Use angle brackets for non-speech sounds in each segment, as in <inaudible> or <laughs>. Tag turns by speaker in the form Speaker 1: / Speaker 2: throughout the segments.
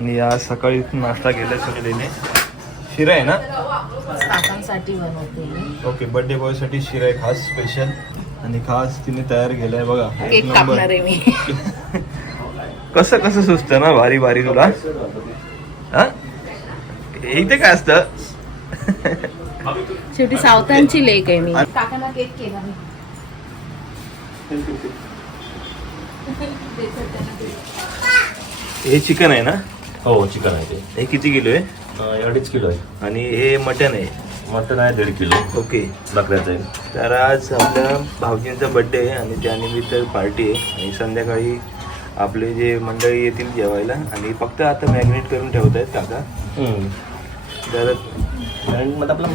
Speaker 1: आणि या सकाळी नाश्ता केला सगळ्यांनी शिरा आहे ना?
Speaker 2: काकांसाठी बनवते मी.
Speaker 1: ओके बर्थडे बॉयसाठी शिरा आहे खास स्पेशल आणि खास तिने तयार केलाय बघा. एक
Speaker 2: केक
Speaker 1: नंबर
Speaker 2: कापणार आहे मी. <laughs>
Speaker 1: कसं कसं सुचतं ना भारी भारी तुला? हा? इथे काय असतं? <laughs>
Speaker 2: शेवटी सावतांची लेक आहे मी. काकांना केक केला मी.
Speaker 1: हे चिकन आहे ना?
Speaker 3: हो चिकन आहे ते.
Speaker 1: हे किती किलो आहे?
Speaker 3: अं, अडीच किलो आहे.
Speaker 1: आणि हे मटन आहे?
Speaker 3: मटन आहे दीड किलो.
Speaker 1: ओके.
Speaker 3: बकऱ्याचं आहे.
Speaker 1: तर आज आपल्या भाऊजींचा बर्थडे आहे आणि त्यानिमित्त पार्टी आहे. आणि संध्याकाळी आपले जे मंडळी येतील जेवायला आणि फक्त आता मॅग्नेट करून ठेवत आहेत काका.
Speaker 3: हम्म.
Speaker 1: तर
Speaker 3: आणि मग आपला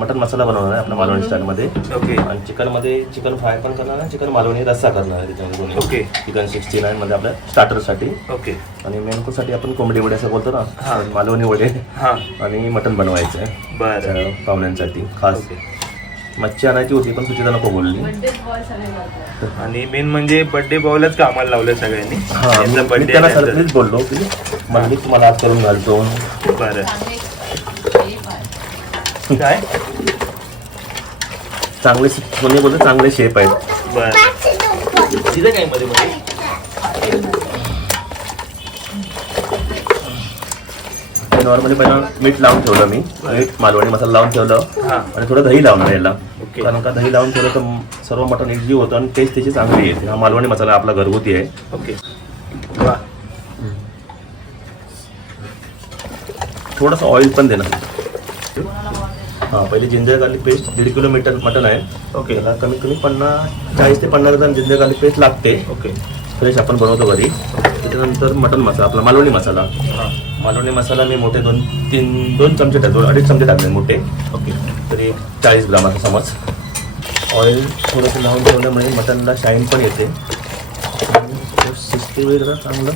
Speaker 3: मटन मसाला बनवणार आहे आपल्या मालवणी स्टाईलमध्ये.
Speaker 1: ओके.
Speaker 3: आणि चिकनमध्ये चिकन फ्राय पण करणार आहे चिकन मालवणी रस्सा करणार आहे त्याच्यामध्ये दोन्ही.
Speaker 1: ओके.
Speaker 3: चिकन सिक्स्टी नाईन मध्ये आपल्या स्टार्टरसाठी.
Speaker 1: ओके.
Speaker 3: आणि मेन साठी आपण कोंबडी वडे असं बोलतो
Speaker 1: हा.
Speaker 3: ना मालवणी वडे.
Speaker 1: हां.
Speaker 3: आणि मटन बनवायचं आहे.
Speaker 1: बरं.
Speaker 3: पाहुण्यांसाठी खास.
Speaker 1: ओके.
Speaker 3: मच्छी आणायची होती पण सुचिता नको बोलली
Speaker 2: बर्थडे.
Speaker 1: आणि मेन म्हणजे बर्थडे बॉयलाच कामाला लावलं सगळ्यांनी.
Speaker 3: हा मी- मी
Speaker 1: birthday
Speaker 3: त्यांना. सरप्राईज बोललो की म्हणली तुम्हाला आज करून घालतो.
Speaker 1: बरं. काय?
Speaker 3: चांगले कोणी बोलतो चांगले शेप आहेत.
Speaker 1: बरं. तिथे काय मध्ये? मध्ये
Speaker 3: नॉर्मली पहिला मीठ लावून ठेवलं मी. मीठ मालवणी मसाला लावून ठेवलं.
Speaker 1: हां.
Speaker 3: आणि थोडं दही लावणार याला.
Speaker 1: ओके.
Speaker 3: कारण का दही लावून ठेवलं तर सर्व मटण एकजीव होतं आणि टेस्ट त्याची चांगली येते. हा मालवणी मसाला आपला घरगुती आहे.
Speaker 1: ओके. वा
Speaker 3: थोडंसं ऑइल पण देणार. हां पहिले जिंजर गार्लिक पेस्ट दीड किलो मटन मटन आहे.
Speaker 1: ओके.
Speaker 3: त्याला कमीत कमी पन्नास चाळीस ते पन्नास ग्राम जिंजर गार्लिक पेस्ट लागते.
Speaker 1: ओके.
Speaker 3: फ्रेश आपण बनवतो घरी. त्याच्यानंतर मटन मसाला आपला मालवणी मसाला.
Speaker 1: हां.
Speaker 3: मालवणी मसाला मी मोठे दोन तीन दोन चमचे टाकतो. अडीच चमचे टाकले मोठे.
Speaker 1: ओके.
Speaker 3: तरी चाळीस ग्राम असं समज. ऑइल थोडंसं लावून ठेवल्यामुळे मटनला शाईन पण येते. सिक्स्टी वेळ चांगलं.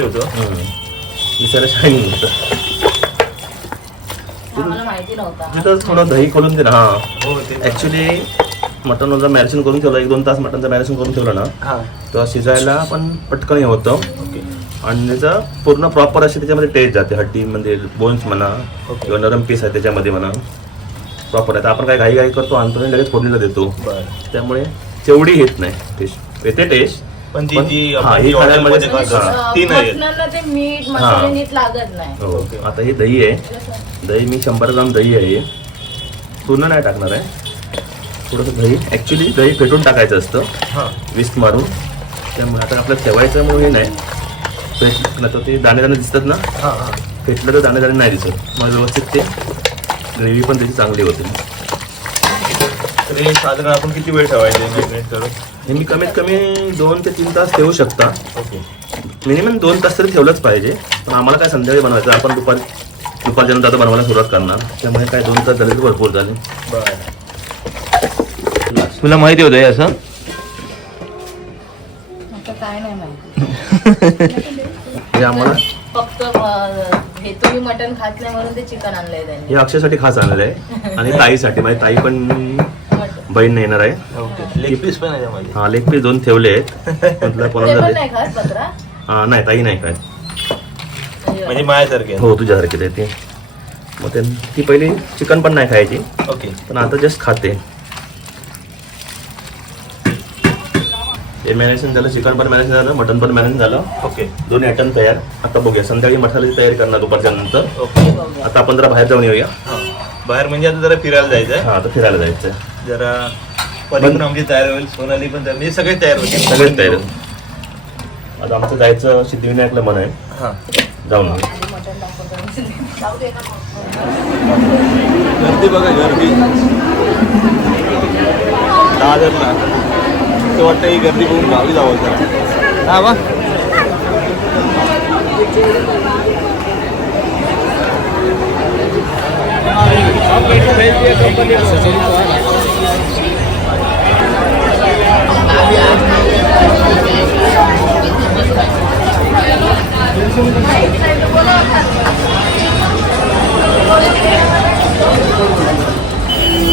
Speaker 1: होतं.
Speaker 3: दिसायला शाईन होतं.
Speaker 2: आम्हाला माहिती नव्हता.
Speaker 3: तिथं थोडं दही खोलून दे ना हां.
Speaker 1: हो ते
Speaker 3: ॲक्च्युली मटन जर मॅरिनेशन करून ठेवलं एक दोन तास मटनचं मॅरिनेशन करून ठेवलं ना
Speaker 1: हां.
Speaker 3: तेव्हा शिजायला पण पटकन हे होतं.
Speaker 1: ओके.
Speaker 3: आणि त्याचा पूर्ण प्रॉपर अशी त्याच्यामध्ये टेस्ट जाते. हड्डीमध्ये बोन्स म्हणा
Speaker 1: ओके.
Speaker 3: किंवा नरम पीस आहे त्याच्यामध्ये म्हणा. प्रॉपर आहे. तर आपण काय घाई घाई करतो आणतो आणि लगेच फोडणीला देतो.
Speaker 1: बरं.
Speaker 3: त्यामुळे तेवढी येत नाही. टेस्ट येते टेस्ट
Speaker 1: पण ती
Speaker 3: पण-
Speaker 1: जी
Speaker 3: हा,
Speaker 1: आपण
Speaker 3: ही
Speaker 1: जी हॉटेलमध्ये
Speaker 3: खाण्यामध्ये-
Speaker 1: खातो,
Speaker 3: हा.
Speaker 1: ती नाही येत.
Speaker 2: मटणाला ते मीठ
Speaker 3: हा.
Speaker 2: मसाले नीट लागत नाही.
Speaker 3: हो.
Speaker 1: ओके.
Speaker 3: आता हे दही आहे. दही मी शंभर ग्राम दही आहे पूर्ण नाही टाकणार आहे. थोडंसं दही ॲक्च्युली दही फेटून टाकायचं असतं.
Speaker 1: हां.
Speaker 3: विस्ट मारून. त्यामुळे आता आपल्याला ठेवायचं म्हणून हे नाही. फेट नाही तर ते दाणे दाणे दिसतात ना?
Speaker 1: हां हां.
Speaker 3: फेटलं तर दाणे दाणे नाही दिसत. मग व्यवस्थित ते ग्रेव्ही पण त्याची चांगली होते.
Speaker 1: हे साधारण आपण किती वेळ ठेवायचे मॅग्नेट करून?
Speaker 3: हे मी कमीत कमी दोन ते तीन तास ठेवू शकता.
Speaker 1: ओके.
Speaker 3: मिनिमम दोन तास तरी ठेवलंच पाहिजे. पण आम्हाला काय संध्याकाळी बनवायचं? आपण दुपार दुपारच्या नंतर आता बनवायला सुरुवात करणार. त्यामुळे काय दोन तास झाले तर भरपूर झाले.
Speaker 1: बरं. तुला माहिती होतं हे असं?
Speaker 2: आता काय नाही माहिती.
Speaker 3: हे आम्हाला
Speaker 2: फक्त हे तुम्ही मटण खात नाही म्हणून ते चिकन आणलंय त्यांनी.
Speaker 3: हे अक्षयसाठी खास आणलं आहे आणि ताईसाठी. माझी ताई पण. बहीण येणार आहे.
Speaker 1: ओके. लेग पीस पण आहे त्यामध्ये.
Speaker 3: हा लेग पीस दोन ठेवले आहेत. म्हटलं कोणाला
Speaker 2: नाही
Speaker 3: हा ताई नाही काय
Speaker 1: म्हणजे माझ्यासारखे.
Speaker 3: हो तुझ्यासारखीच आहे ते मग ते ती पहिली चिकन पण नाही खायची.
Speaker 1: ओके.
Speaker 3: पण आता जस्ट खाते. ते मॅनेशन झालं चिकन पण मॅनेज झालं मटन पण मॅनेज झालं.
Speaker 1: ओके.
Speaker 3: दोन्ही आयटम तयार. आता बघूया संध्याकाळी मसाल्याची तयारी करणार दुपारच्या नंतर.
Speaker 1: ओके.
Speaker 3: आता आपण जरा बाहेर जाऊन येऊया.
Speaker 1: हां. बाहेर म्हणजे आता जरा फिरायला जायचं आहे
Speaker 3: हा आता फिरायला जायचं आहे
Speaker 1: जरा पण आमची तयार होईल सोनाली पण तयार म्हणजे सगळे तयार होतील.
Speaker 3: सगळेच तयार. आता आमचं जायचं सिद्धिविनायकला मन आहे.
Speaker 1: हां.
Speaker 3: जाऊन.
Speaker 1: गर्दी बघा गर्दी. दादरला. असं वाटतं ही गर्दी बघून गावी जावं जरा. हा वा.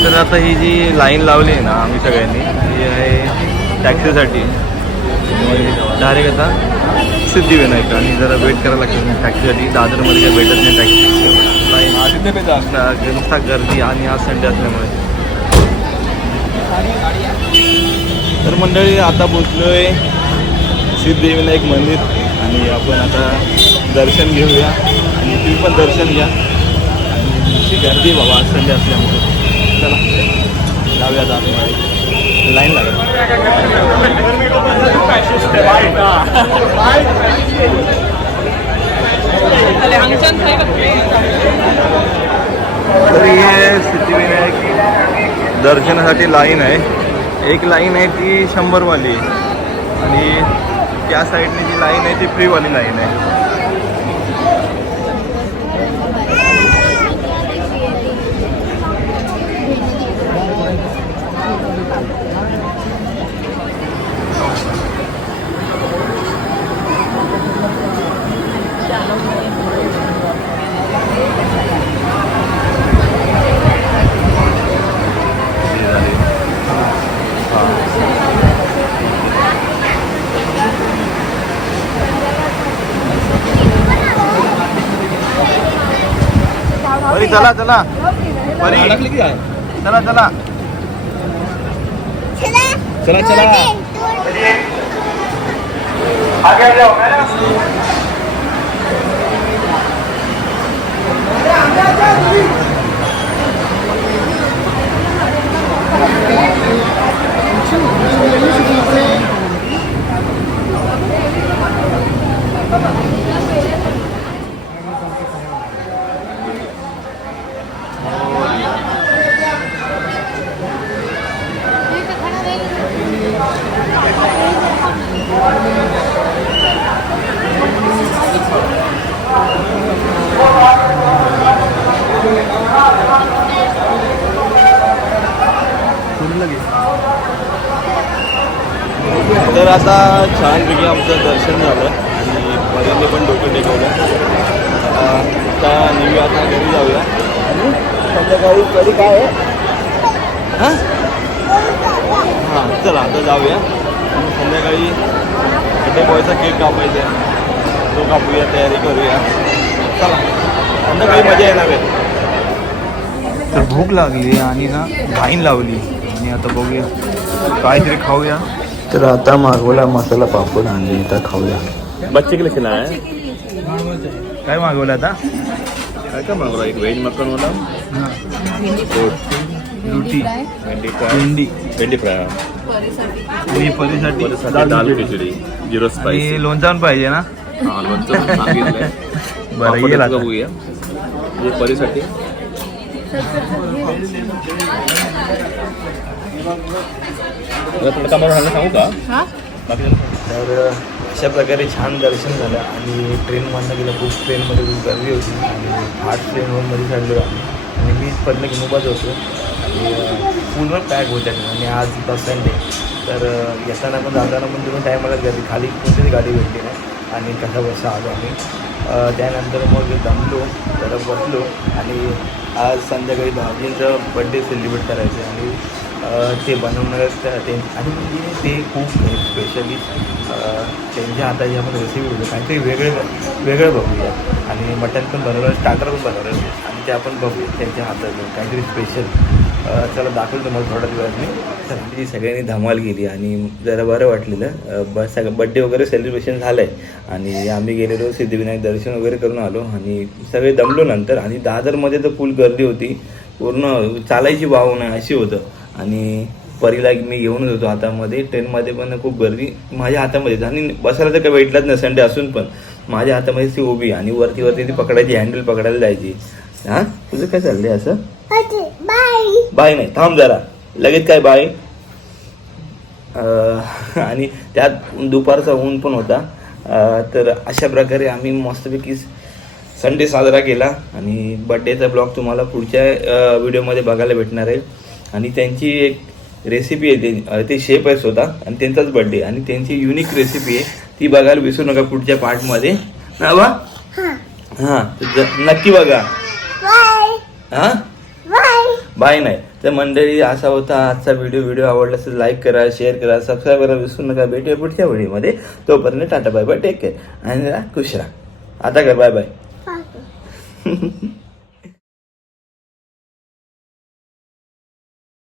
Speaker 1: तर आता ही जी लाईन लावली आहे ना आम्ही सगळ्यांनी ही आहे टॅक्सीसाठी. डायरेक्ट आता सिद्धिविनायक आणि जरा वेट करायला लागतं टॅक्सीसाठी. दादरमध्ये काही भेटत नाही टॅक्सी. नाही नुसता गर्दी आणि आज संडे असल्यामुळे. तर मंडळी आता पोचलोय सिद्धिविनायक मंदिर आणि आपण आता दर्शन घेऊया आणि ती पण दर्शन घ्या. आणि गर्दी आहे बाबा आज संडे असल्यामुळे. चला जाऊया आतमध्ये लाईन लागेल. तर हे सिद्धिविनायक दर्शनासाठी लाईन आहे. एक लाईन आहे ती शंभरवाली. आणि त्या साईडने जी लाईन आहे ती फ्रीवाली लाईन आहे. चला चला। परी। चला चला। चला। चला तर आता छानपैकी आमचं दर्शन झालं आणि परीने पण डोकं टेकवलं. आता निघूया आता घरी जाऊया. आणि संध्याकाळी कधी काय आहे? हां? हां चला आता जाऊया. आणि संध्याकाळी बड्डे बॉयचा केक कापायचा आहे. तो कापूया तयारी करूया. चला संध्याकाळी मजा येणार आहे. तर भूक लागली आणि ना लाईन लावली. आणि आता बघूया काहीतरी खाऊया. तर आता मागवला मसाला पापड आणले आता खाऊया.
Speaker 3: बच्चे के लिए खिलाया है?
Speaker 1: काय मागवलं आता?
Speaker 3: काय काय मागवला? एक व्हेज मक्खन वाला?
Speaker 1: रोटी.
Speaker 3: भेंडी फ्राय.
Speaker 1: भेंडी.
Speaker 3: भेंडी फ्राय.
Speaker 1: आणि परीसाठी
Speaker 3: दाल खिचडी. जिरो
Speaker 1: आणि
Speaker 3: स्पाइसी
Speaker 1: लोणचं पण पाहिजे ना?
Speaker 3: हा लोणचं पण सांगितलंय. <laughs>
Speaker 1: बरं येईल आता.
Speaker 3: बघूया हे परीसाठी. सांगू का?
Speaker 2: हा?
Speaker 3: बाकी
Speaker 1: तर अशा प्रकारे छान दर्शन झालं आणि ट्रेनमधनं गेलं खूप ट्रेनमध्ये खूप गर्दी होती आणि आठ ट्रेनमध्ये चढलो आम्ही. आणि मी पडलं की मोबाईल होतो. आणि पूर्ण पॅक होत्या आणि आज होता संडे तर येताना पण जाताना पण तुम्ही टायमाला गर्दी. खाली कोणतीच गाडी भेटली नाही. आणि कसा बसा आलो आम्ही. त्यानंतर मग दमलो जरा बसलो. आणि आज संध्याकाळी भाजींचं बड्डे सेलिब्रेट करायचं आणि ते बनवणारच त्या- ते आणि म्हणजे ते खूप स्पेशली त्यांच्या हाताची आपण रेसिपी बघू काहीतरी वेगळं वेगळं बघूया. आणि मटण पण बनवलं स्टार्टर पण बनवलं आणि ते आपण बघूया त्यांच्या हातात. काहीतरी स्पेशल चला दाखवलं तुम्हाला थोडा दिवस मी. सगळी सगळ्यांनी धमाल केली. आणि जरा बरं वाटलेलं. ब सगळं बड्डे वगैरे सेलिब्रेशन झालं आहे आणि आम्ही गेलेलो सिद्धिविनायक दर्शन वगैरे करून आलो. आणि सगळे दमलो नंतर. आणि दादरमध्ये तर फुल गर्दी होती. पूर्ण चालायची वाव नाही अशी होतं. आणि परीला मी घेऊनच होतो हातामध्ये. ट्रेनमध्ये पण खूप गर्दी माझ्या हातामध्ये. आणि बसायला तर काही भेटलाच नाही संडे असून पण. माझ्या हातामध्ये ती उभी आणि वरती वरती ती पकडायची हँडल पकडायला जायची. हां? तुझं काय चाललंय असं?
Speaker 4: बाय
Speaker 1: बाय नाही थांब जरा. लगेच काय बाय? आणि त्यात दुपारचा ऊन पण होता. तर अशा प्रकारे आम्ही मस्तपैकी संडे साजरा केला. आणि बड्डेचा ब्लॉग तुम्हाला पुढच्या व्हिडिओमध्ये बघायला भेटणार आहे. आणि त्यांची एक रेसिपी आहे ते शेप आहे स्वतः आणि त्यांचाच बड्डे आणि त्यांची युनिक रेसिपी आहे. ती बघायला विसरू नका पुढच्या पार्टमध्ये ना बा?
Speaker 4: हा.
Speaker 1: नक्की बघा.
Speaker 4: बाय
Speaker 1: हां?
Speaker 4: बाय
Speaker 1: बाय नाही. तर मंडळी असा होता आजचा व्हिडिओ व्हिडिओ आवडला असेल लाईक करा शेअर करा सबस्क्राईब करा विसरू नका. भेटूया पुढच्या व्हिडिओमध्ये तोपर्यंत tata bye bye take care आणि खुश राहा. आता कर बाय बाय. <laughs>